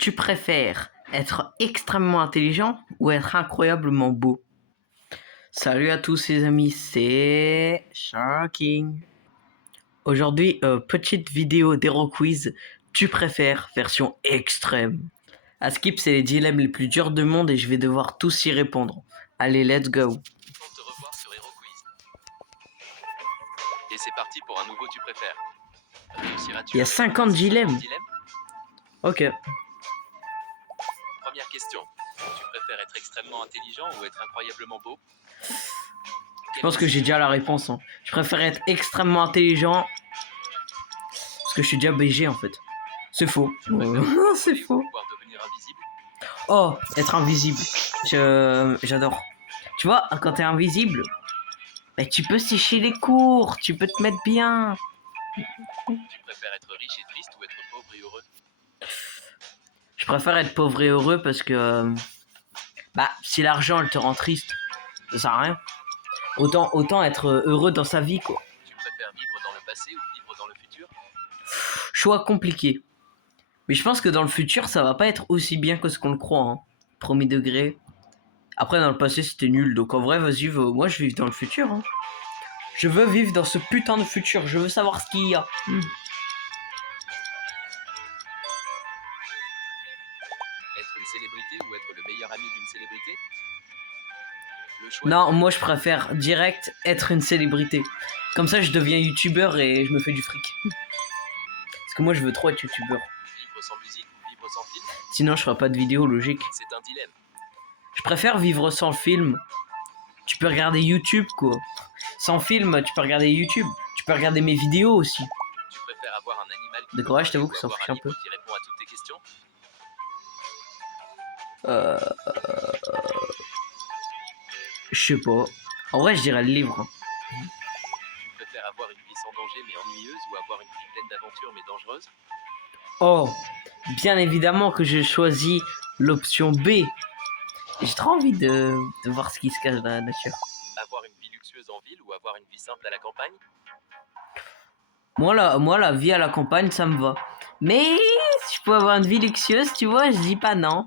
Tu préfères être extrêmement intelligent ou être incroyablement beau? Salut à tous les amis, c'est Sharking. Aujourd'hui, petite vidéo d'Hero Quiz. Tu préfères version extrême. À Skip, c'est les dilemmes les plus durs du monde et je vais devoir tous y répondre. Allez, let's go. Content de te revoir sur Hero Quiz. Et c'est parti pour un nouveau tu préfères. Réussiras-tu Il y a à répondre 50 à ces dilemmes. dilemmes? Ok. Première question. Tu préfères être extrêmement intelligent ou être incroyablement beau? Je pense que j'ai déjà la réponse. Je préfère être extrêmement intelligent parce que je suis déjà BG en fait. C'est faux. C'est faux. Pouvoir devenir invisible? Oh, être invisible. J'adore. Tu vois, quand t'es invisible, bah, tu peux sécher les cours, tu peux te mettre bien. Tu préfères être riche et triste ou être pauvre et heureux? Je préfère être pauvre et heureux parce que, bah, si l'argent elle te rend triste, ça sert à rien. Autant être heureux dans sa vie, quoi. Tu préfères vivre dans le passé ou vivre dans le futur? Choix compliqué. Mais je pense que dans le futur, ça va pas être aussi bien que ce qu'on le croit, hein. Premier degré. Après, dans le passé, c'était nul. Donc en vrai, vas-y, moi je vis dans le futur, hein. Je veux vivre dans ce putain de futur. Je veux savoir ce qu'il y a. Être une célébrité ou être le meilleur ami d'une célébrité? Le choix. Non, moi je préfère direct être une célébrité. Comme ça, je deviens youtubeur et je me fais du fric. Parce que moi, je veux trop être youtubeur. Vivre sans musique ou vivre sans film? Sinon, je ferai pas de vidéo, logique. C'est un dilemme. Je préfère vivre sans film. Tu peux regarder YouTube, quoi. Sans film, tu peux regarder YouTube. Tu peux regarder mes vidéos aussi. Tu préfères avoir un animal qui D'accord, ouais, je t'avoue ou que ça avoir fiche un un peu. livre qui répond à toutes tes questions? Je sais pas. En vrai, je dirais le livre. Tu préfères avoir une vie sans danger mais ennuyeuse ou avoir une vie pleine d'aventures mais dangereuse? Oh, bien évidemment que je choisis l'option B. J'ai trop envie de voir ce qui se cache dans la nature. Avoir une vie luxueuse en ville ou avoir une vie simple à la campagne? Moi, la vie à la campagne, ça me va. Mais si je peux avoir une vie luxueuse, tu vois, je dis pas non.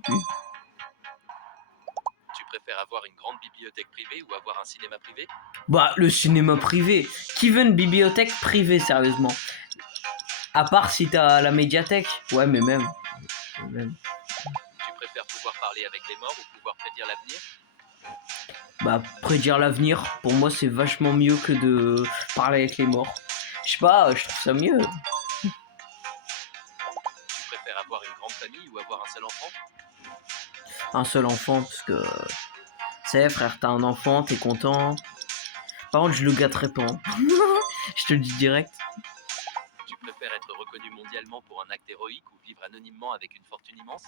Tu préfères avoir une grande bibliothèque privée ou avoir un cinéma privé? Bah, le cinéma privé. Qui veut une bibliothèque privée, sérieusement? À part si t'as la médiathèque. Ouais, mais même. Tu préfères pouvoir parler avec les morts ou pouvoir prédire l'avenir? Bah, prédire l'avenir, pour moi, c'est vachement mieux que de parler avec les morts. Je sais pas, je trouve ça mieux. Tu préfères avoir une grande famille ou avoir un seul enfant? Un seul enfant, parce que... C'est frère, t'as un enfant, t'es content. Par contre, je le gâterai pas. Hein. Je te le dis direct. Tu préfères être reconnu mondialement pour un acte héroïque ou vivre anonymement avec une fortune immense?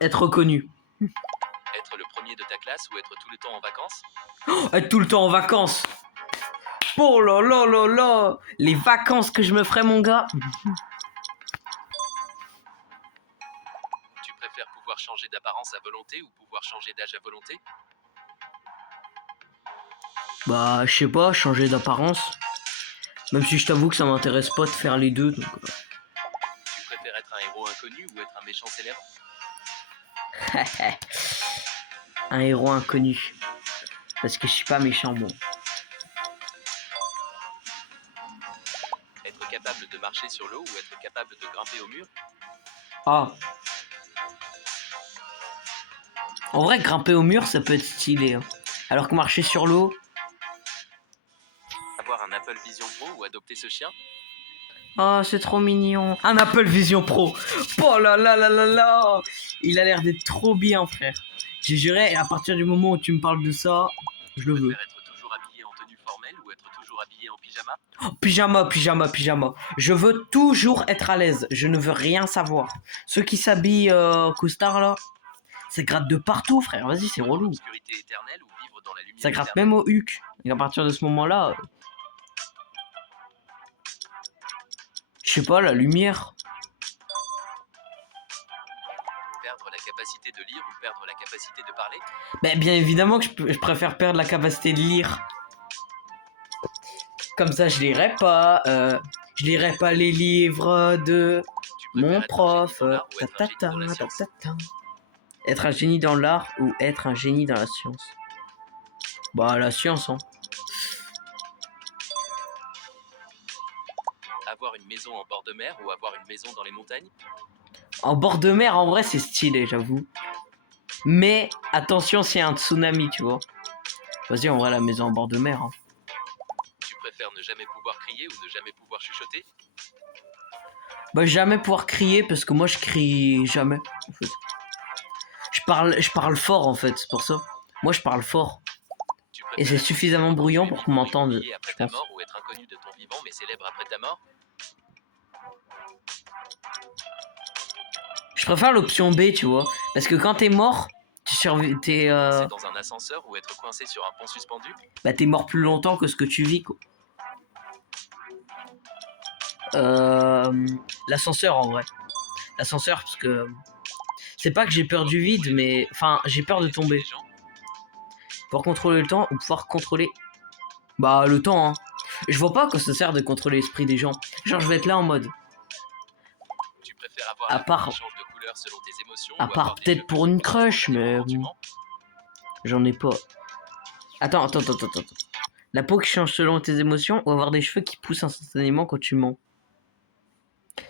Être reconnu. Être le premier de ta classe ou être tout le temps en vacances? Être tout le temps en vacances. Oh là là là là. Les vacances que je me ferais, mon gars. Tu préfères pouvoir changer d'apparence à volonté ou pouvoir changer d'âge à volonté? Bah, je sais pas, changer d'apparence. Même si je t'avoue que ça m'intéresse pas de faire les deux. Donc, Tu préfères être un héros inconnu ou être un méchant célèbre? un héros inconnu. Parce que je suis pas méchant, bon. Être capable de marcher sur l'eau ou être capable de grimper au mur? Ah. En vrai, grimper au mur, ça peut être stylé. Hein. Alors que marcher sur l'eau... Avoir un Apple Vision Pro ou adopter ce chien? Oh, c'est trop mignon. Un Apple Vision Pro. Oh là là là là là. Il a l'air d'être trop bien, frère. J'ai juré, à partir du moment où tu me parles de ça, je le Tu veux. préfères être toujours habillé en tenue formelle ou être toujours habillé en pyjama? Oh, pyjama, pyjama, pyjama. Je veux toujours être à l'aise. Je ne veux rien savoir. Ceux qui s'habillent costard là, ça gratte de partout, frère. Vas-y, c'est relou. L'obscurité éternelle ou vivre dans la lumière Ça gratte éternelle? même au huc. Et à partir de ce moment-là, je sais pas, la lumière. Perdre la capacité de lire ou perdre la capacité de parler? Ben, bien évidemment que je préfère perdre la capacité de lire. Comme ça, je lirai pas les livres de Tu mon préfères être un génie prof. dans l'art ou être un génie Ta-ta-ta, dans la science? ta-ta-ta. Être un génie dans l'art ou être un génie dans la science? Bah, la science, hein. Avoir une maison en bord de mer ou avoir une maison dans les montagnes? En bord de mer, en vrai, c'est stylé, j'avoue. Mais attention s'il y a un tsunami, tu vois. Vas-y, on va la maison en bord de mer. Hein. Tu préfères ne jamais pouvoir crier ou ne jamais pouvoir chuchoter? Bah, jamais pouvoir crier parce que moi, je crie jamais. En fait. Je parle fort, en fait, c'est pour ça. Moi, je parle fort. Tu Et préfères c'est être suffisamment célèbre bruyant quand tu es pour qu'on vivant et m'entende, oublié après je ta pense. mort ou être inconnu de ton vivant mais célèbre après ta mort? Je préfère l'option B, tu vois. Parce que quand t'es mort, t'es Coincé dans un ascenseur ou être coincé sur un pont suspendu? bah, t'es mort plus longtemps que ce que tu vis, quoi. L'ascenseur, en vrai. L'ascenseur, parce que c'est pas que j'ai peur du vide, mais enfin, j'ai peur de tomber. Les gens? Pouvoir contrôler le temps ou pouvoir contrôler bah le temps. Hein. Je vois pas à quoi ça sert de contrôler l'esprit des gens. Genre, je vais être là en mode. Tu préfères avoir À la peau part, qui change de couleur selon tes émotions à ou avoir part des peut-être cheveux pour qui une poussent crush, mais instantanément quand tu bon, mens? j'en ai pas. Attends. La peau qui change selon tes émotions ou avoir des cheveux qui poussent instantanément quand tu mens.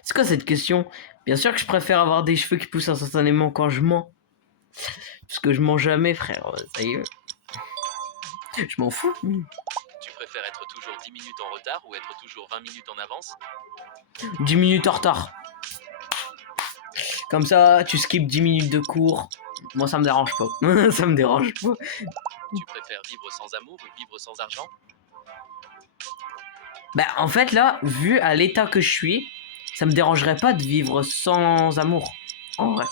C'est quoi cette question? Bien sûr que je préfère avoir des cheveux qui poussent instantanément quand je mens. Parce que je mens jamais, frère. Ça y est. Je m'en fous. Tu préfères être toujours 10 minutes en retard ou être toujours 20 minutes en avance? 10 minutes en retard. Comme ça, tu skips 10 minutes de cours. Moi, ça me dérange pas. Ça me dérange pas. Tu préfères vivre sans amour ou vivre sans argent? Bah, en fait, là, vu à l'état que je suis, ça me dérangerait pas de vivre sans amour. En vrai.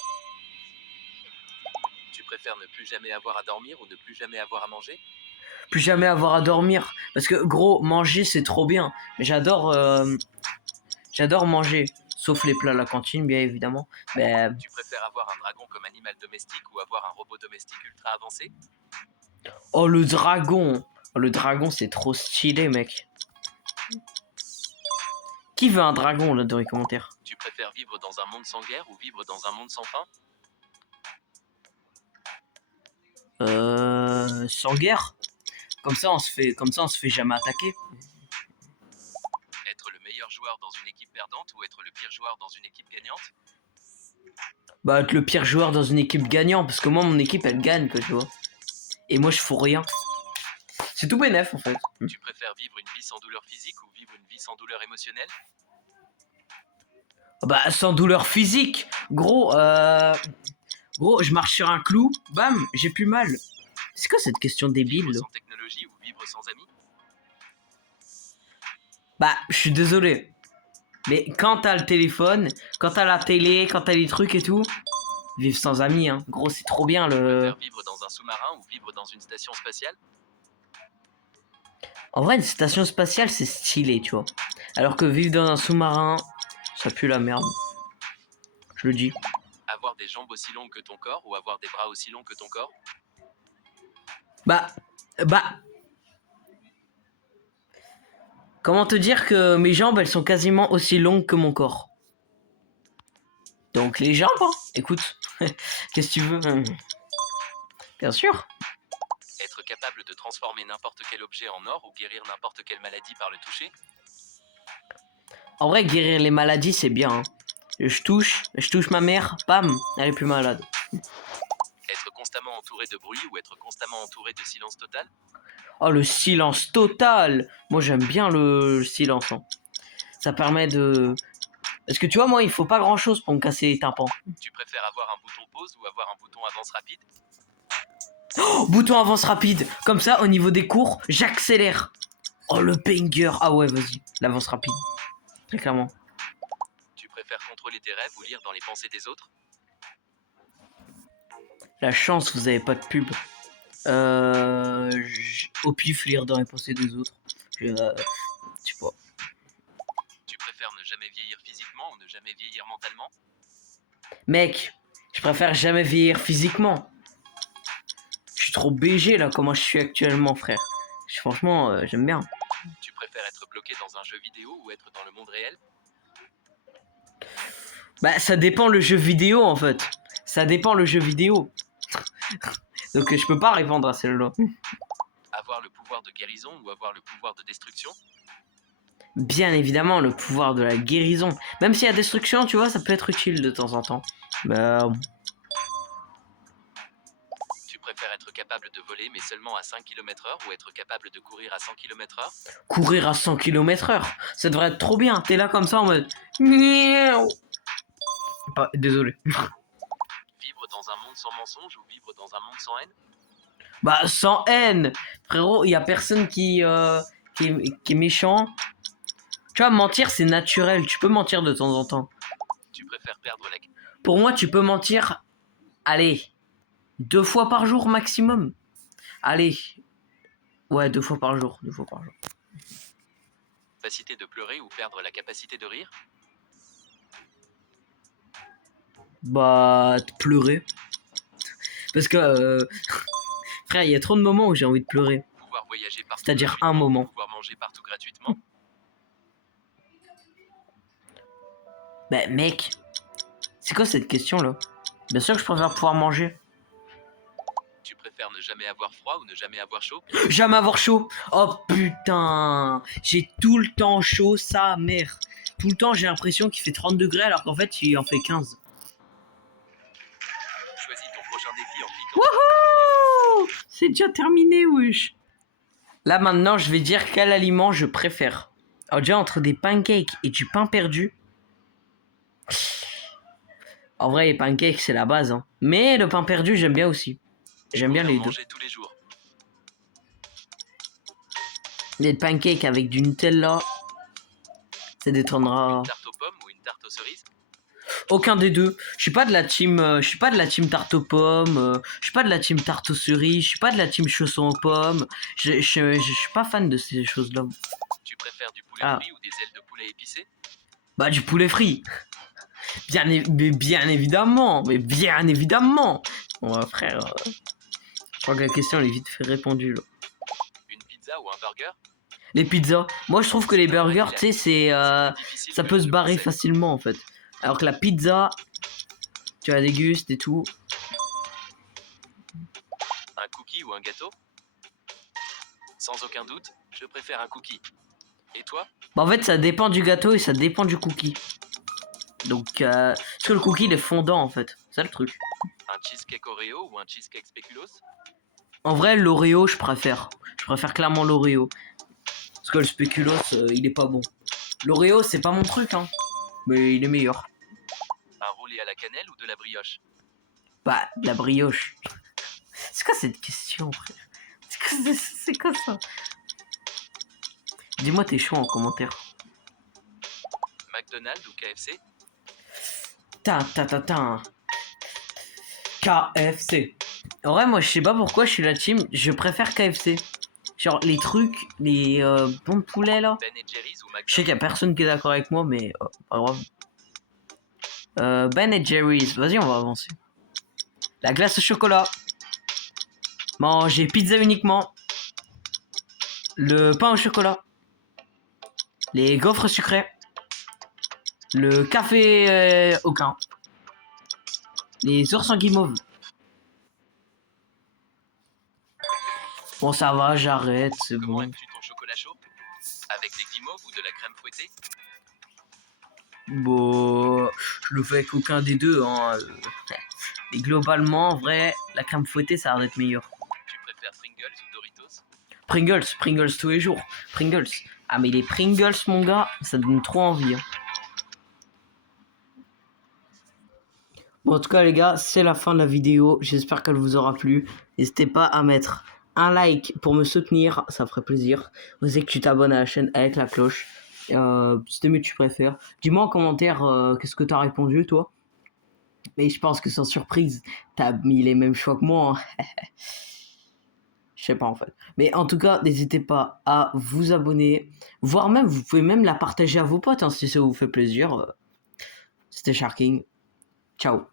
Tu préfères ne plus jamais avoir à dormir ou ne plus jamais avoir à manger? Plus jamais avoir à dormir. Parce que, gros, manger, c'est trop bien. J'adore manger. Sauf les plats à la cantine, bien évidemment. Mais, Tu préfères avoir un dragon comme animal domestique ou avoir un robot domestique ultra avancé? oh, le dragon. Oh, le dragon, c'est trop stylé, mec. Qui veut un dragon, là, dans les commentaires? Tu préfères vivre dans un monde sans guerre ou vivre dans un monde sans fin? Sans guerre. Comme ça, on se fait jamais attaquer. Être le meilleur joueur dans une équipe perdante ou être le pire joueur dans une équipe gagnante? Bah, être le pire joueur dans une équipe gagnante, parce que moi, mon équipe, elle gagne, que tu vois. Et moi, je fous rien. C'est tout bénef, en fait. Tu préfères vivre une vie sans douleur physique ou vivre une vie sans douleur émotionnelle? Bah, sans douleur physique. Gros, je marche sur un clou, bam, j'ai plus mal. C'est quoi cette question débile, Vivre là? sans technologie ou vivre sans amis? Bah, je suis désolé. Mais quand t'as le téléphone, quand t'as la télé, quand t'as les trucs et tout, vivre sans amis, hein. Gros, c'est trop bien, Tu le... préfères vivre dans un sous-marin ou vivre dans une station spatiale? En vrai, une station spatiale, c'est stylé, tu vois. Alors que vivre dans un sous-marin, ça pue la merde. Je le dis. Avoir des jambes aussi longues que ton corps ou avoir des bras aussi longs que ton corps? Bah... Comment te dire que mes jambes, elles sont quasiment aussi longues que mon corps. Donc les jambes, hein. Écoute, qu'est-ce que tu veux? Bien sûr. Être capable de transformer n'importe quel objet en or ou guérir n'importe quelle maladie par le toucher? En vrai, guérir les maladies, c'est bien. Hein. Je touche ma mère, bam, elle est plus malade. Être constamment entouré de bruit ou être constamment entouré de silence total? Oh, le silence total. Moi, j'aime bien le silence. Hein. Ça permet de... Parce que tu vois, moi, il faut pas grand-chose pour me casser les tympans. Tu préfères avoir un bouton pause ou avoir un bouton avance rapide? Oh, bouton avance rapide. Comme ça, au niveau des cours, j'accélère. Oh, le banger. Ah ouais, vas-y, l'avance rapide. Très clairement. Tu préfères contrôler tes rêves ou lire dans les pensées des autres? La chance, vous avez pas de pub. Au pif, lire dans les pensées des autres. Je sais pas. Tu préfères ne jamais vieillir physiquement ou ne jamais vieillir mentalement? Mec, je préfère jamais vieillir physiquement. Je suis trop BG là, comment je suis actuellement, frère. Franchement, j'aime bien. Tu préfères être Être bloqué dans un jeu vidéo ou être dans le monde réel? Bah, ça dépend le jeu vidéo en fait. Ça dépend le jeu vidéo. Donc je peux pas répondre à celle-là. Avoir le pouvoir de guérison ou avoir le pouvoir de destruction? Bien évidemment, le pouvoir de la guérison. Même si la destruction, tu vois, ça peut être utile de temps en temps. Bah, Tu préfères être capable de voler mais seulement à 5 km/h ou être capable de courir à 100 km/h? courir à 100 km/h, ça devrait être trop bien. T'es là comme ça en mode. Miaou. Désolé. Vivre dans un monde sans mensonge ou vivre dans un monde sans haine? Bah, sans haine. Frérot, il y a personne qui est méchant. Tu vois, mentir, c'est naturel. Tu peux mentir de temps en temps. Tu préfères perdre la... Pour moi, tu peux mentir, allez, 2 fois par jour maximum. Allez. Ouais, 2 fois par jour. 2 fois par jour. capacité de pleurer ou perdre la capacité de rire? Bah, de pleurer. Parce que, frère, il y a trop de moments où j'ai envie de pleurer. Pouvoir voyager partout C'est-à-dire un gratuitement ou moment. pouvoir manger partout gratuitement? Bah, mec, c'est quoi cette question-là? Bien sûr que je préfère pouvoir manger. Tu préfères ne jamais avoir froid ou ne jamais avoir chaud? Jamais avoir chaud. Oh putain, j'ai tout le temps chaud, sa mère. Tout le temps, j'ai l'impression qu'il fait 30 degrés alors qu'en fait, il en fait 15. Choisis ton prochain défi en cliquant. Wouhou! C'est déjà terminé, wesh. Là, maintenant, je vais dire quel aliment je préfère. Alors, déjà, entre des pancakes et du pain perdu. En vrai, les pancakes, c'est la base. Hein. Mais le pain perdu, j'aime bien aussi. J'aime bien les deux. Manger tous les jours. Les pancakes avec du Nutella, ça détonnera. Une tarte aux pommes ou une tarte aux cerises? Aucun des deux. Je suis pas de la team, je suis pas de la team tarte aux pommes. Je suis pas de la team tarte aux cerises. Je suis pas de la team chausson aux pommes. Je suis pas fan de ces choses-là. Tu préfères du poulet frit ou des ailes de poulet épicées? Bah du poulet frit. Bien évidemment. Mais bien évidemment. Bon, frère, je crois que la question elle est vite fait répondue là. Une pizza ou un burger? Les pizzas. Moi je trouve que les burgers, tu sais, c'est ça peut se barrer facilement en fait. Alors que la pizza, tu la dégustes et tout. Un cookie ou un gâteau? Sans aucun doute, je préfère un cookie. Et toi? Bah en fait ça dépend du gâteau et ça dépend du cookie. Donc parce que le cookie il est fondant en fait. C'est ça le truc. Un cheesecake Oreo ou un cheesecake spéculoos? En vrai l'Oreo je préfère. Je préfère clairement l'Oreo. Parce que le spéculoos il est pas bon. L'Oreo c'est pas mon truc hein. Mais il est meilleur. Un roulé à la cannelle ou de la brioche? Bah de la brioche. C'est quoi cette question frère? C'est quoi ça? Dis-moi tes choix en commentaire. McDonald's ou KFC? KFC. En vrai, moi, je sais pas pourquoi je suis la team. Je préfère KFC. Genre, les trucs, les bons de poulet, là. Ben & Jerry's ou Je sais McDonald's? qu'il y a personne qui est d'accord avec moi, mais pas grave. Ben & Jerry's. Vas-y, on va avancer. La glace au chocolat. Manger pizza uniquement. Le pain au chocolat. Les gaufres sucrés. Le café aucun. Les ours en guimauve. Bon, ça va, j'arrête, c'est Comment bon. aimes-tu ton chocolat chaud? Avec des guimauves ou de la crème fouettée? Bon, je le fais avec aucun des deux. Hein. Et globalement, en vrai, la crème fouettée, ça a l'air d'être meilleur. Tu préfères Pringles ou Doritos? Pringles tous les jours. Pringles. Ah, mais les Pringles, mon gars, ça donne trop envie. Hein. Bon, en tout cas, les gars, c'est la fin de la vidéo. J'espère qu'elle vous aura plu. N'hésitez pas à mettre un like pour me soutenir, ça ferait plaisir. Aussi que tu t'abonnes à la chaîne avec la cloche. Si t'aimes, tu préfères. Dis-moi en commentaire qu'est-ce que t'as répondu, toi. Mais je pense que sans surprise, t'as mis les mêmes choix que moi. Hein. Je sais pas en fait. Mais en tout cas, n'hésitez pas à vous abonner. Voire même, vous pouvez même la partager à vos potes hein, si ça vous fait plaisir. C'était Sharking. Ciao.